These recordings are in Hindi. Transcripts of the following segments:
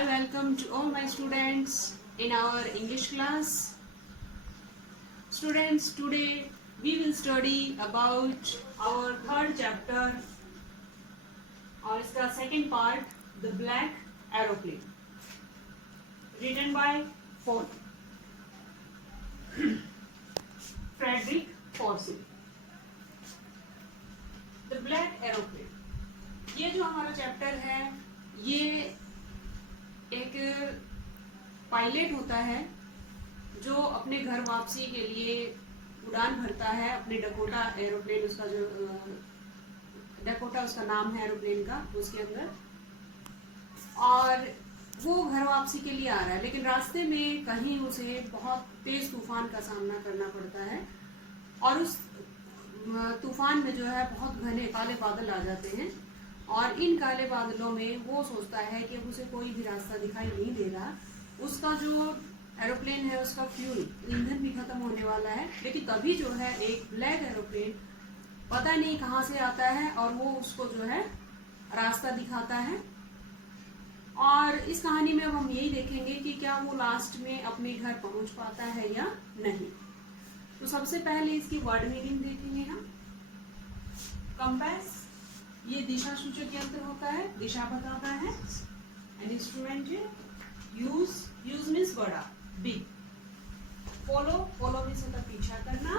I welcome to all my students in our English class. Students, today we will study about our third chapter or इसका second part, The Black Aeroplane, written by Frederick Forsyth. The Black Aeroplane, ये जो हमारा चैप्टर है ये एक पायलट होता है जो अपने घर वापसी के लिए उड़ान भरता है अपने डकोटा एरोप्लेन, उसका जो डकोटा उसका नाम है एरोप्लेन का, उसके अंदर, और वो घर वापसी के लिए आ रहा है, लेकिन रास्ते में कहीं उसे बहुत तेज तूफान का सामना करना पड़ता है और उस तूफान में जो है बहुत घने काले बादल आ जाते हैं और इन काले बादलों में वो सोचता है कि अब उसे कोई भी रास्ता दिखाई नहीं दे रहा। उसका जो एरोप्लेन है उसका फ्यूल, ईंधन भी खत्म होने वाला है, लेकिन तभी जो है एक ब्लैक एरोप्लेन पता नहीं कहाँ से आता है और वो उसको जो है रास्ता दिखाता है। और इस कहानी में अब हम यही देखेंगे कि क्या वो लास्ट में अपने घर पहुंच पाता है या नहीं। तो सबसे पहले इसकी वर्ड मीनिंग देखेंगे हम। कंपास, ये दिशा सूचक यंत्र होता है, दिशा बताता है। एन इंस्ट्रूमेंट है। यूज मीन्स बड़ा, बिग। फॉलो मीन्स होता पीछा करना।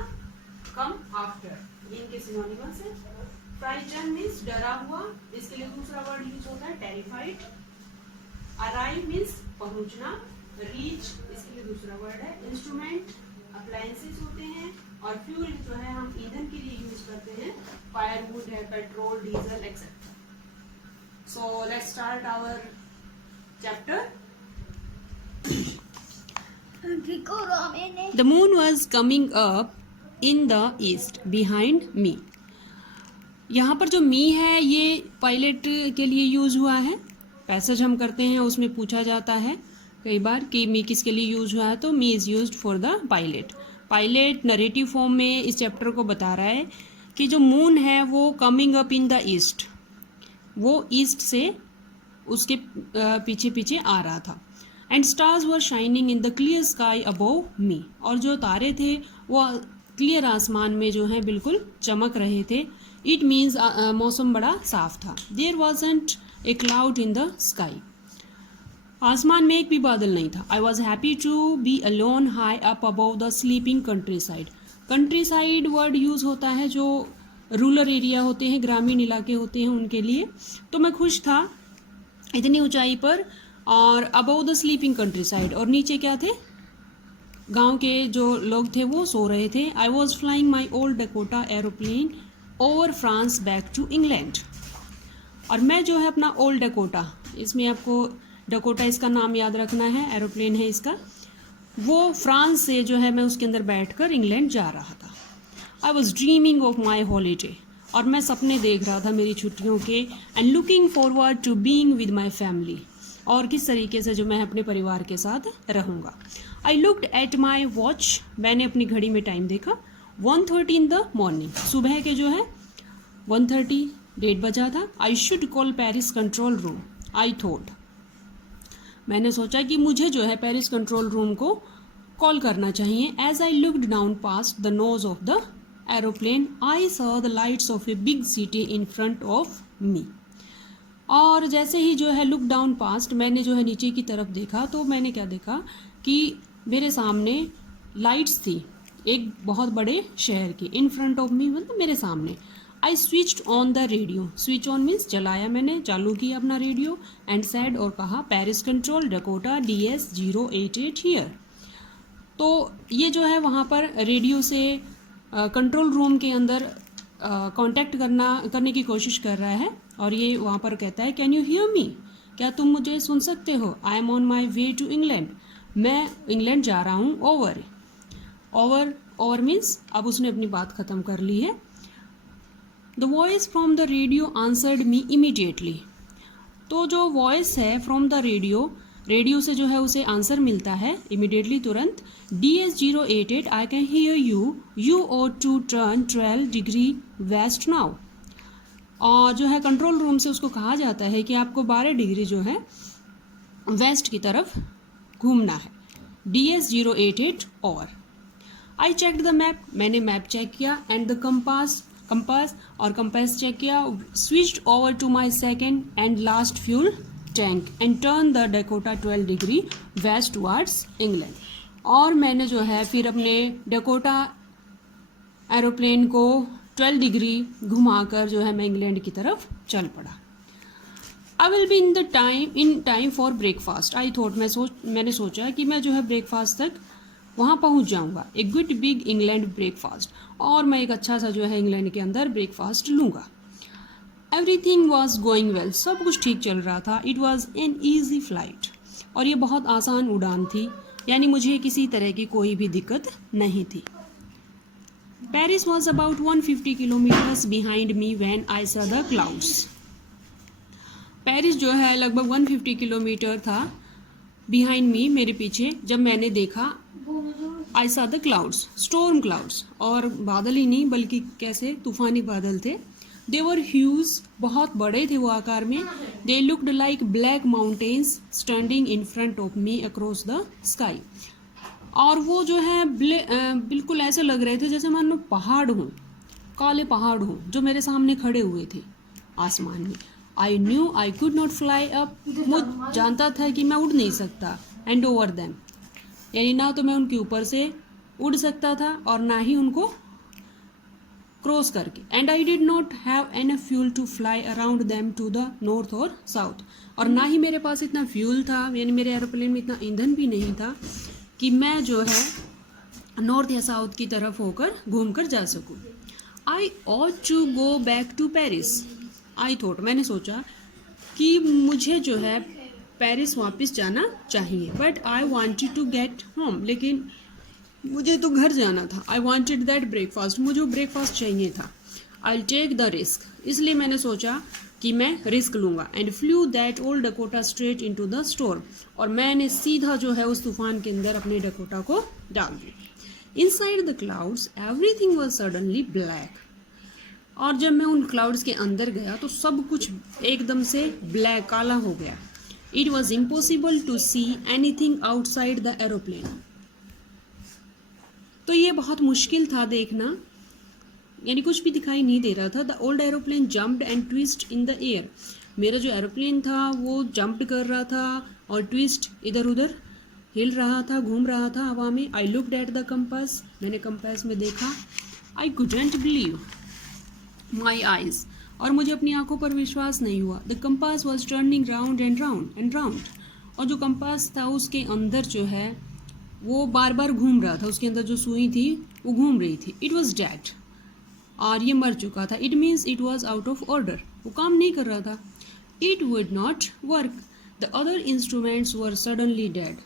कम, आफ्टर, ये इनके सिनोनिमस है। फ्राइटन मीन्स डरा हुआ, इसके लिए दूसरा वर्ड यूज होता है टेरिफाइड। अराइव मीन्स पहुंचना। रीच, इसके लिए दूसरा वर्ड है। इंस्ट्रूमेंट अप्लायंसेस होते हैं और फ्यूल जो है हम ईंधन के लिए यूज करते हैं, फायरवुड है, petrol, diesel etcetera. So let's start our chapter. The moon was coming up in the east behind me. यहाँ पर जो मी है ये पायलट के लिए यूज हुआ है। पैसेज हम करते हैं उसमें पूछा जाता है कई बार कि मी किसके लिए यूज हुआ है, तो me is used for the pilot. Pilot narrative form में इस चैप्टर को बता रहा है कि जो मून है वो coming up in the east, वो ईस्ट से उसके पीछे पीछे आ रहा था। And stars were shining in the clear sky above me, और जो तारे थे वो क्लियर आसमान में जो है बिल्कुल चमक रहे थे। इट मीन्स मौसम बड़ा साफ था। There wasn't a cloud in the sky, आसमान में एक भी बादल नहीं था। I was happy to be alone high up above the sleeping countryside. Countryside word use होता है जो रूरल एरिया होते हैं, ग्रामीण इलाके होते हैं उनके लिए। तो मैं खुश था इतनी ऊंचाई पर, और above the sleeping country side, और नीचे क्या थे, गांव के जो लोग थे वो सो रहे थे। I was flying my old Dakota aeroplane over France back to England, और मैं जो है अपना ओल्ड डकोटा, इसमें आपको डकोटा इसका नाम याद रखना है, एरोप्लेन है इसका, वो फ्रांस से जो है मैं उसके अंदर बैठकर इंग्लैंड जा रहा था। I was dreaming of my holiday, और मैं सपने देख रहा था मेरी छुट्टियों के। And looking forward to being with my family, और किस तरीके से जो मैं अपने परिवार के साथ रहूँगा। I looked at my watch, मैंने अपनी घड़ी में टाइम देखा। 1:30 इन द मॉर्निंग, सुबह के जो है 1:30 1:30 बजा था। I should call Paris control room, I thought, मैंने सोचा कि मुझे जो है पेरिस कंट्रोल रूम को कॉल करना चाहिए। As I looked down past the nose of the aeroplane I saw the lights of a big city in front of me, और जैसे ही जो है लुक डाउन पास्ट, मैंने जो है नीचे की तरफ देखा, तो मैंने क्या देखा कि मेरे सामने लाइट्स थी एक बहुत बड़े शहर की। इन फ्रंट ऑफ मी मतलब मेरे सामने। I switched on the radio, switch on means चलाया, मैंने चालू किया अपना रेडियो। एंड सैड, और कहा, Paris control Dakota DS 088 here. तो ये जो है वहाँ पर रेडियो से कंट्रोल रूम के अंदर कांटेक्ट करने की कोशिश कर रहा है, और ये वहाँ पर कहता है, कैन यू हियर मी, क्या तुम मुझे सुन सकते हो। I am on my way to England, मैं इंग्लैंड जा रहा हूँ। ओवर मीन्स अब उसने अपनी बात ख़त्म कर ली है। The voice from the radio answered me immediately, तो जो वॉइस है फ्रॉम द रेडियो से जो है उसे आंसर मिलता है इमीडिएटली, तुरंत। DS 088 I can hear you ought to turn 12 degree west now, और जो है कंट्रोल रूम से उसको कहा जाता है कि आपको 12 डिग्री जो है वेस्ट की तरफ घूमना है। DS-088 और आई चेकड द मैप, मैंने मैप चेक किया, एंड द कंपास और कंपास चेक किया, switched over to my second and last fuel tank and turn the Dakota 12 degree west towards England. और मैंने जो है फिर अपने डकोटा एरोप्लेन को 12 डिग्री घुमाकर जो है मैं इंग्लैंड की तरफ चल पड़ा। I will be in time for breakfast I thought, मैंने सोचा कि मैं जो है ब्रेकफास्ट तक वहाँ पहुँच जाऊँगा। A good big England breakfast, और मैं एक अच्छा सा जो है इंग्लैंड के अंदर ब्रेकफास्ट लूँगा। एवरीथिंग वॉज गोइंग वेल, सब कुछ ठीक चल रहा था। It was an easy flight, और ये बहुत आसान उड़ान थी, यानी मुझे किसी तरह की कोई भी दिक्कत नहीं थी। Paris was about 150 kilometres behind me when I saw the clouds. Paris जो है लगभग 150 किलोमीटर था बिहाइंड मी, मेरे पीछे, जब मैंने देखा आई saw the clouds, storm clouds, और बादल ही नहीं बल्कि कैसे तूफानी बादल थे। दे वर ह्यूज, बहुत बड़े थे वो आकार में। They looked like black mountains standing in front of me across the sky, और वो जो है बिल्कुल ऐसे लग रहे थे जैसे मानो पहाड़ हों, काले पहाड़ हों जो मेरे सामने खड़े हुए थे आसमान में। I knew I could not fly up, मुझ जानता था कि मैं उड़ नहीं सकता। एंड ओवर दैम, यानी ना तो मैं उनके ऊपर से उड़ सकता था और ना ही उनको क्रॉस करके। And I did not have enough fuel to fly around them to the north और साउथ, और ना ही मेरे पास इतना फ्यूल था, यानी मेरे एरोप्लेन में इतना ईंधन भी नहीं था कि मैं जो है नॉर्थ या साउथ की तरफ होकर घूम कर जा सकूँ। I ought to go back to Paris I thought, मैंने सोचा कि मुझे जो है पेरिस वापस जाना चाहिए। But I wanted to get home, लेकिन मुझे तो घर जाना था। आई वांटेड दैट ब्रेकफास्ट, मुझे वो ब्रेकफास्ट चाहिए था। आई टेक द रिस्क, इसलिए मैंने सोचा कि मैं रिस्क लूँगा। And flu that old Dakota straight into the store, और मैंने सीधा जो है उस तूफान के अंदर अपने डकोटा को डाल दिया। Inside the clouds everything was suddenly black, और जब मैं उन क्लाउड्स के अंदर गया तो सब कुछ एकदम से ब्लैक, काला हो गया। It was impossible to see anything outside the aeroplane, तो ये बहुत मुश्किल था देखना, यानी कुछ भी दिखाई नहीं दे रहा था। The old aeroplane jumped and twist in the air, मेरा जो एरोप्लेन था वो जंप कर रहा था और ट्विस्ट इधर उधर हिल रहा था, घूम रहा था हवा में। I looked at the compass, मैंने कंपास में देखा। I couldn't believe my eyes, और मुझे अपनी आंखों पर विश्वास नहीं हुआ। The compass was turning round and round and round, और जो कंपास था उसके अंदर जो है वो बार बार घूम रहा था, उसके अंदर जो सुई थी वो घूम रही थी। इट वॉज डेड, और ये मर चुका था। It means it was out of order, वो काम नहीं कर रहा था। It would not work, the other instruments were suddenly dead,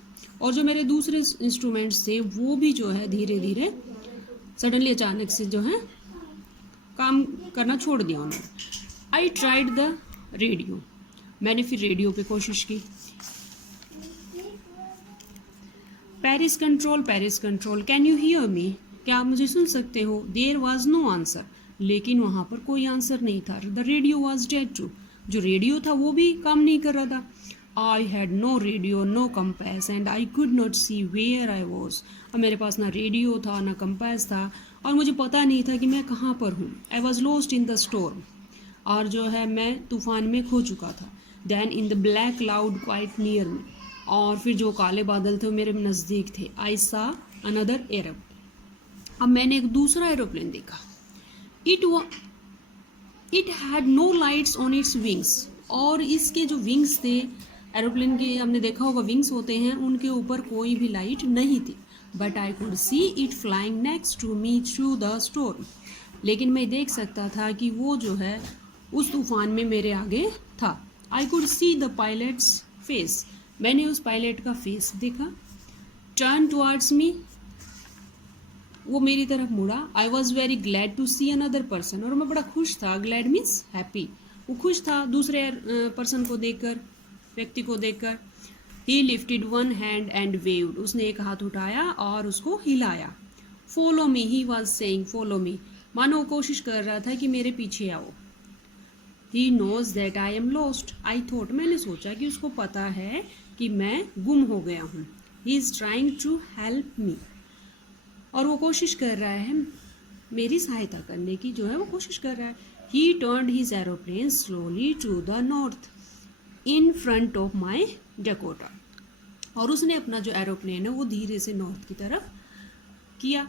और जो मेरे दूसरे इंस्ट्रूमेंट्स थे वो भी जो है धीरे धीरे सडनली अचानक से जो है काम करना छोड़ दिया उन्होंने। आई ट्राइड द रेडियो, मैंने फिर रेडियो पे कोशिश की। Paris control, can you hear me, क्या आप मुझे सुन सकते हो? देयर वॉज नो आंसर, लेकिन वहाँ पर कोई आंसर नहीं था। The radio was dead too, जो रेडियो था वो भी काम नहीं कर रहा था। I had no radio, no compass, and I could not see where I was, और मेरे पास ना रेडियो था ना कंपास था, और मुझे पता नहीं था कि मैं कहाँ पर हूँ। I was lost in the storm, और जो है मैं तूफान में खो चुका था। Then in the black cloud quite near me, और फिर जो काले बादल थे वो मेरे नज़दीक थे। आई सा अनदर एरोप्लेन, अब मैंने एक दूसरा एरोप्लेन देखा। It had no lights on its wings, और इसके जो विंग्स थे एरोप्लेन के, हमने देखा होगा विंग्स होते हैं, उनके ऊपर कोई भी लाइट नहीं थी। But I could see it flying next to me through the storm, लेकिन मैं देख सकता था कि वो जो है उस तूफान में मेरे आगे था। I could see the pilots face, मैंने उस पायलट का फेस देखा। टर्न टुवार्ड्स मी, वो मेरी तरफ मुड़ा। I was very glad to see another person, और मैं बड़ा खुश था। ग्लैड मीन्स हैप्पी, वो खुश था दूसरे पर्सन को देखकर, व्यक्ति को देखकर। He lifted one hand and waved, उसने एक हाथ उठाया और उसको हिलाया। Follow me, he was saying follow me, मानो कोशिश कर रहा था कि मेरे पीछे आओ। He knows that I am lost, I thought, मैंने सोचा कि उसको पता है कि मैं गुम हो गया हूँ। He is trying to help me, और वो कोशिश कर रहा है मेरी सहायता करने की, जो है वो कोशिश कर रहा है। He turned his aeroplane slowly to the north in front of my Dakota, और उसने अपना जो एरोप्लेन है वो धीरे से नॉर्थ की तरफ किया,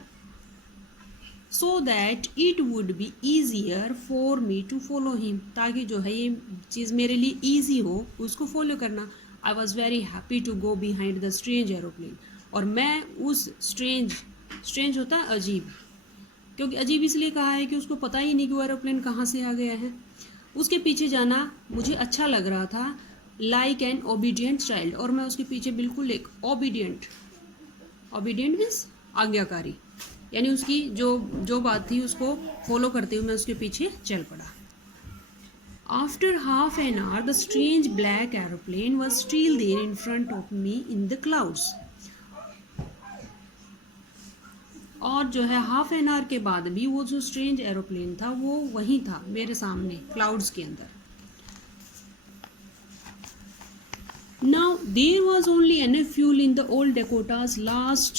so that it would be easier for me to follow him, ताकि जो है ये चीज़ मेरे लिए ईजी हो उसको फॉलो करना। I was very happy to go behind the strange aeroplane, और मैं उस स्ट्रेंज होता है अजीब, क्योंकि अजीब इसलिए कहा है कि उसको पता ही नहीं कि वो एरोप्लेन कहाँ से आ गया है, उसके पीछे जाना मुझे अच्छा लग रहा था, लाइक एन ओबीडियंट चाइल्ड, और मैं उसके पीछे बिल्कुल एक ओबीडियंट मीन्स आज्ञाकारी, यानी उसकी जो बात थी उसको फॉलो करते हुए मैं उसके पीछे चल पड़ा। After half an hour the strange black aeroplane was still there in front of me in the clouds, और जो है हाफ एन आवर के बाद भी वो जो स्ट्रेंज एरोप्लेन था वो वहीं था मेरे सामने क्लाउड्स के अंदर। Now there was only enough fuel in the old Dakota's last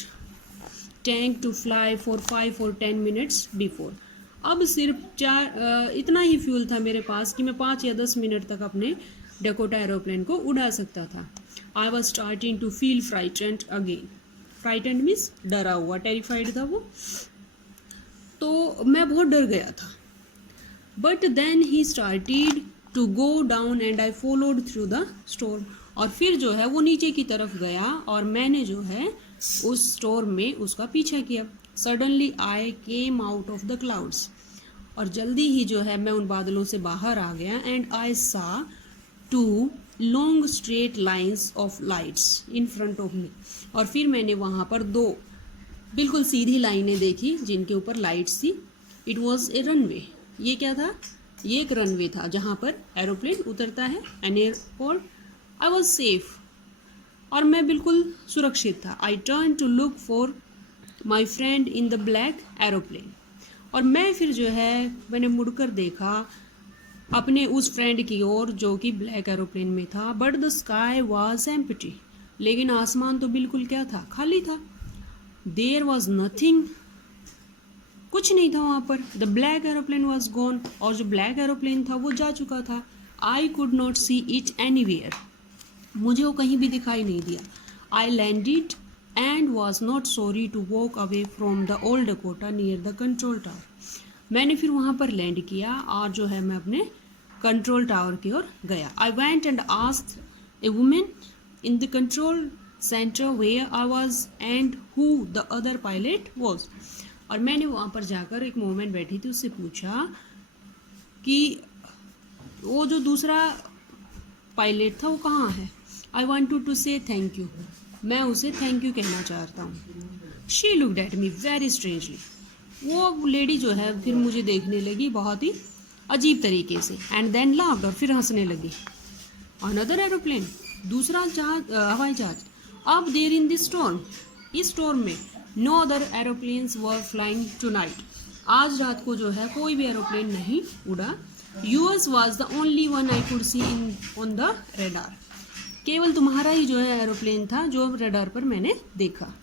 tank to fly for 5 or 10 minutes before. अब सिर्फ इतना ही फ्यूल था मेरे पास कि मैं 5 या 10 मिनट तक अपने डकोटा एरोप्लेन को उड़ा सकता था। I was starting to feel frightened again. Frightened means डरा हुआ, terrified था वो, तो मैं बहुत डर गया था। But then he started to go down and I followed through the storm. और फिर जो है वो नीचे की तरफ गया और मैंने जो है उस स्टोर्म में उसका पीछा किया। Suddenly I came out of the clouds, और जल्दी ही जो है मैं उन बादलों से बाहर आ गया। एंड आई सा 2 long straight lines of lights in front of me, और फिर मैंने वहाँ पर 2 बिल्कुल सीधी लाइनें देखी जिनके ऊपर लाइट्स थी। इट वॉज ए रनवे, ये क्या था? ये एक रनवे था जहाँ पर एरोप्लेन उतरता है, an airport. I was safe, और मैं बिल्कुल सुरक्षित था। I turn to look for my friend in the black aeroplane, और मैं फिर जो है मैंने मुड़कर देखा अपने उस फ्रेंड की ओर जो कि ब्लैक एरोप्लेन में था। But the sky was empty, लेकिन आसमान तो बिल्कुल क्या था? खाली था। देयर वॉज नथिंग, कुछ नहीं था वहाँ पर। The black aeroplane was gone, और जो ब्लैक एरोप्लेन था वो जा चुका था। I could not see it anywhere, मुझे वो कहीं भी दिखाई नहीं दिया। I landed and was not sorry to walk away from the old Dakota near the control tower, मैंने फिर वहाँ पर लैंड किया और जो है मैं अपने कंट्रोल टावर की ओर गया। I went and asked a woman in the control centre where I was and who the other pilot was, और मैंने वहाँ पर जाकर एक मोमेंट बैठी थी, उससे पूछा कि वो जो दूसरा पायलट था वो कहाँ है। आई वॉन्ट टू से थैंक यू, मैं उसे थैंक यू कहना चाहता हूँ। She looked at me very strangely, वो लेडी जो है फिर मुझे देखने लगी बहुत ही अजीब तरीके से। एंड देन लाफ्ड, और फिर हंसने लगी। अनदर एरोप्लेन, दूसरा जहाज, हवाई जहाज। Up there in this storm, इस स्टॉर्म में no other aeroplanes were flying tonight, आज रात को जो है कोई भी एरोप्लेन नहीं उड़ा। US was the only one I could C in on the radar, केवल तुम्हारा ही जो है एरोप्लेन था जो रेडार पर मैंने देखा।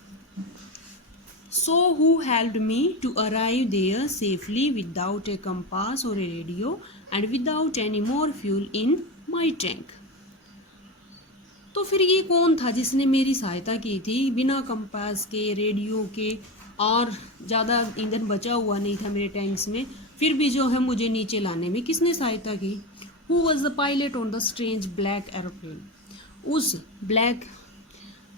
So who helped me to arrive there safely without a compass और a radio and without any more fuel in my tank. तो फिर ये कौन था जिसने मेरी सहायता की थी बिना कंपास के, रेडियो के, और ज़्यादा ईंधन बचा हुआ नहीं था मेरे टैंक्स में, फिर भी जो है मुझे नीचे लाने में किसने सहायता की? Who was the pilot on the strange black aeroplane, उस ब्लैक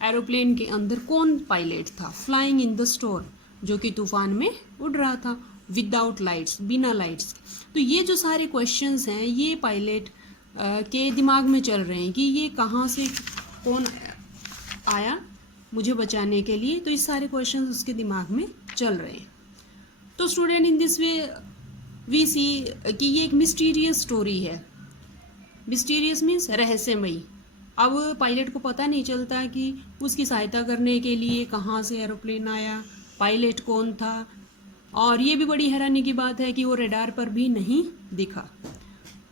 एरोप्लेन के अंदर कौन पायलट था? फ्लाइंग इन द स्टॉर्म, जो कि तूफान में उड़ रहा था, विदाउट लाइट्स, बिना लाइट्स। तो ये जो सारे क्वेश्चंस हैं ये पायलट के दिमाग में चल रहे हैं कि ये कहाँ से कौन आया मुझे बचाने के लिए, तो इस सारे क्वेश्चंस उसके दिमाग में चल रहे हैं। तो student, in this way we see कि ये एक मिस्टीरियस स्टोरी है। मिस्टीरियस मीन्स रहस्यमयी। अब पायलट को पता नहीं चलता कि उसकी सहायता करने के लिए कहाँ से एरोप्लेन आया, पायलट कौन था, और ये भी बड़ी हैरानी की बात है कि वो रेडार पर भी नहीं दिखा।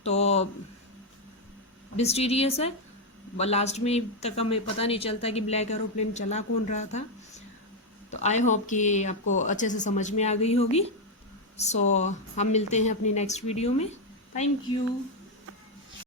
तो मिस्टीरियस है, लास्ट में तक हमें पता नहीं चलता कि ब्लैक एरोप्लेन चला कौन रहा था। तो आई होप कि आपको अच्छे से समझ में आ गई होगी। सो हम मिलते हैं अपनी नेक्स्ट वीडियो में। Thank you.